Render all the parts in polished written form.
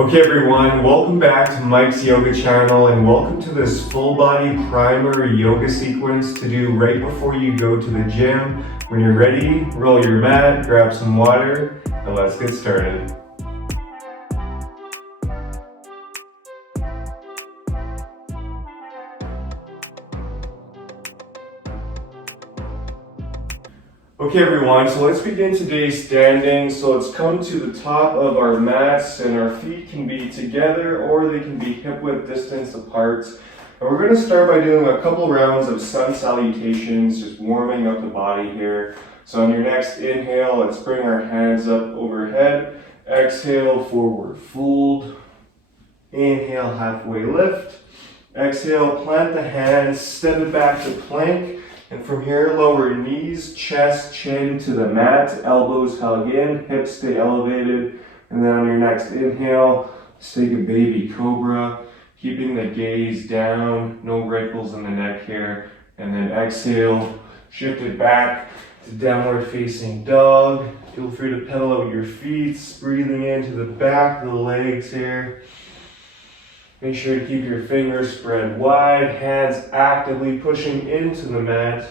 Okay everyone, welcome back to Mike's Yoga channel and welcome to this full body primer yoga sequence to do right before you go to the gym. When you're ready, roll your mat, grab some water, and let's get started. Okay everyone, so let's begin today's standing. So let's come to the top of our mats and our feet can be together or they can be hip width distance apart. And we're going to start by doing a couple rounds of sun salutations, just warming up the body here. So on your next inhale, let's bring our hands up overhead. Exhale, forward fold. Inhale, halfway lift. Exhale, plant the hands, step it back to plank. And from here, lower knees, chest, chin to the mat, elbows hug in, hips stay elevated. And then on your next inhale, let's take a baby cobra, keeping the gaze down, no wrinkles in the neck here. And then exhale, shift it back to downward facing dog. Feel free to pedal out your feet, breathing into the back of the legs here. Make sure to keep your fingers spread wide, hands actively pushing into the mat.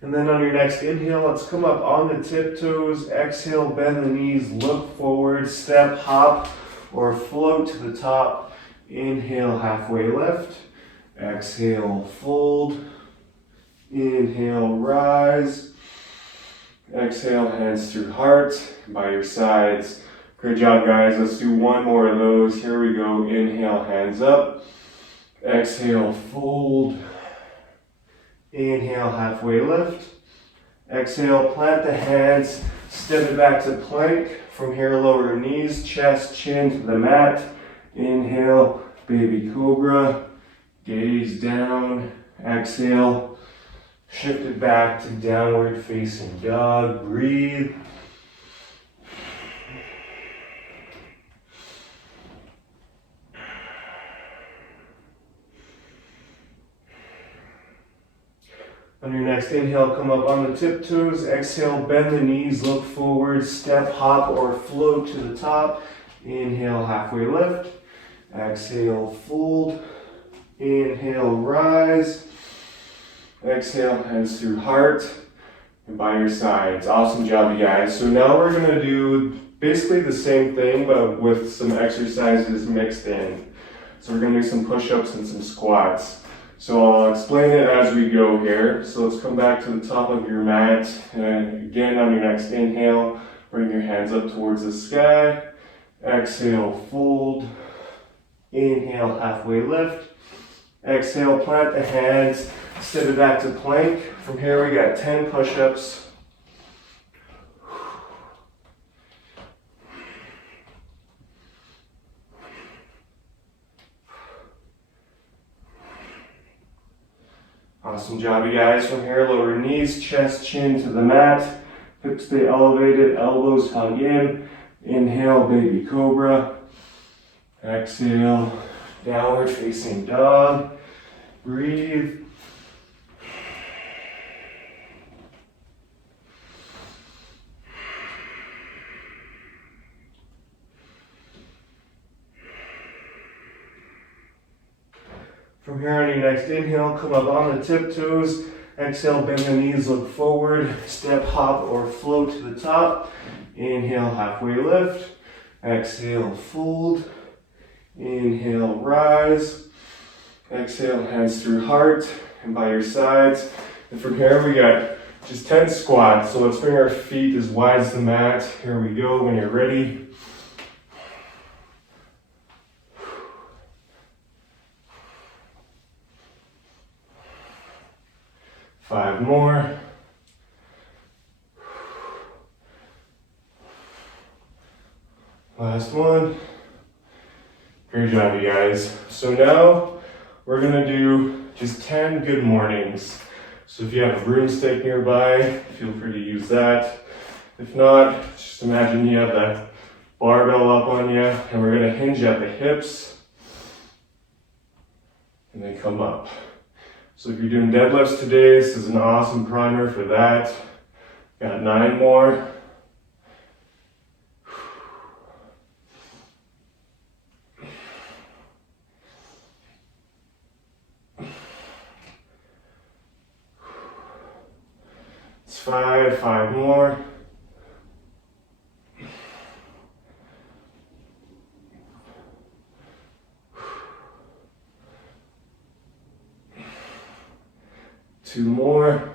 And then on your next inhale, let's come up on the tiptoes. Exhale, bend the knees, look forward, step, hop, or float to the top. Inhale, halfway lift. Exhale, fold. Inhale, rise. Exhale, hands through heart, by your sides. Great job, guys. Let's do one more of those. Here we go. Inhale, hands up. Exhale, fold. Inhale, halfway lift. Exhale, plant the hands, step it back to plank. From here, lower knees, chest, chin to the mat. Inhale, baby cobra. Gaze down. Exhale. Shift it back to downward facing dog. Breathe. On your next inhale, come up on the tiptoes. Exhale, bend the knees, look forward, step, hop, or float to the top. Inhale, halfway lift. Exhale, fold. Inhale, rise. Exhale, hands through heart and by your sides. Awesome job, you guys. So now we're going to do basically the same thing, but with some exercises mixed in. So we're going to do some push-ups and some squats. So I'll explain it as we go here. So let's come back to the top of your mat. And again, on your next inhale, bring your hands up towards the sky. Exhale, fold. Inhale, halfway lift. Exhale, plant the hands, step it back to plank. From here, we got 10 push-ups. Awesome job, you guys. From here, lower knees, chest, chin to the mat. Hips stay elevated, elbows hug in. Inhale, baby cobra. Exhale, downward facing dog. Breathe. From here on your next inhale, come up on the tiptoes. Exhale, bend the knees, look forward. Step, hop, or float to the top. Inhale, halfway lift. Exhale, fold. Inhale, rise. Exhale, hands through heart and by your sides. And from here, we got just 10 squats. So let's bring our feet as wide as the mat. Here we go. When you're ready. Five more. Last one. Great job, you guys. So now we're gonna do just 10 good mornings. So if you have a broomstick nearby, feel free to use that. If not, just imagine you have that barbell up on you, and we're gonna hinge at the hips and then come up. So if you're doing deadlifts today, this is an awesome primer for that. Got 9 more. It's 5 more. Two more.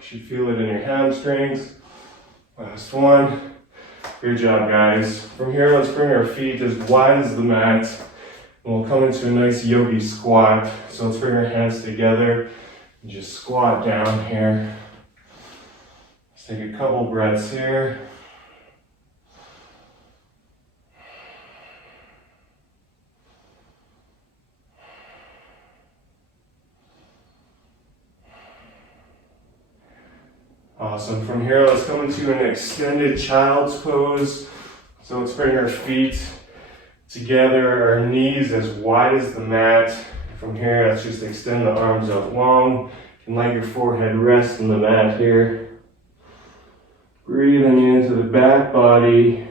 Should feel it in your hamstrings. Last one. Good job, guys. From here, let's bring our feet as wide as the mat. And we'll come into a nice yogi squat. So let's bring our hands together and just squat down here. Let's take a couple breaths here. Awesome. From here, let's come into an extended child's pose. So let's bring our feet together, our knees as wide as the mat. From here, let's just extend the arms out long. You can let your forehead rest on the mat here. Breathing into the back body.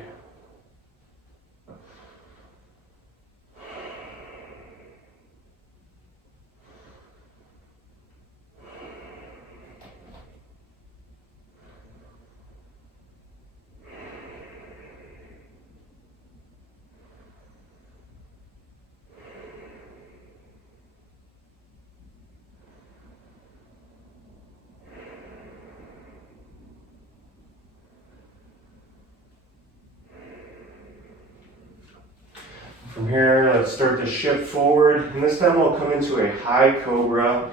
From here, let's start to shift forward, and this time we'll come into a high cobra.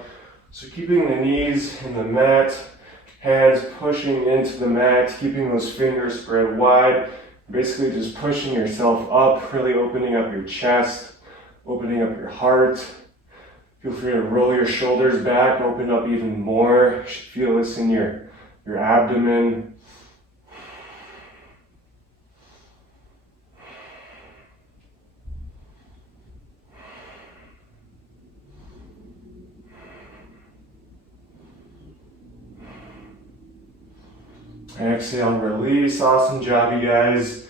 So keeping the knees in the mat, hands pushing into the mat, keeping those fingers spread wide, basically just pushing yourself up, really opening up your chest, opening up your heart. Feel free to roll your shoulders back, open up even more. You should feel this in your abdomen. Exhale, release. Awesome job, you guys.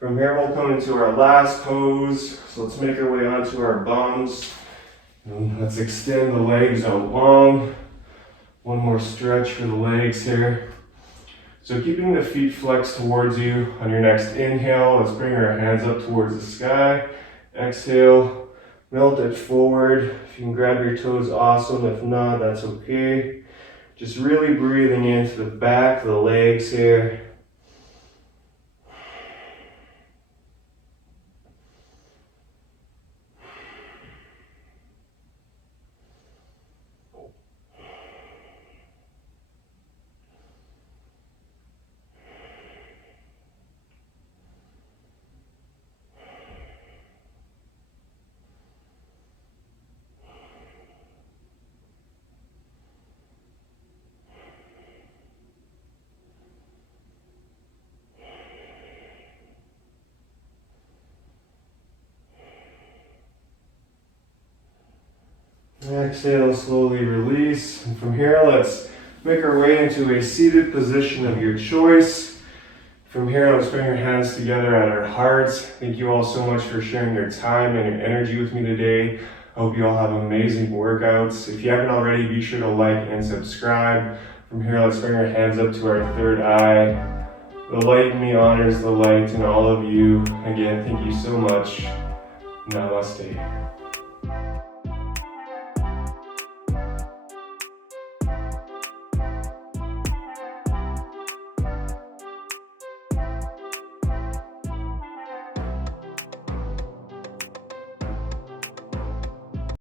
From here, we'll come into our last pose. So let's make our way onto our bums. And let's extend the legs out long. One more stretch for the legs here. So keeping the feet flexed towards you on your next inhale, let's bring our hands up towards the sky. Exhale, melt it forward. If you can grab your toes, awesome. If not, that's okay. Just really breathing into the back of the legs here. Exhale, slowly release. And from here, let's make our way into a seated position of your choice. From here, let's bring our hands together at our hearts. Thank you all so much for sharing your time and your energy with me today. I hope you all have amazing workouts. If you haven't already, be sure to like and subscribe. From here, let's bring our hands up to our third eye. The light in me honors the light in all of you. Again, thank you so much. Namaste.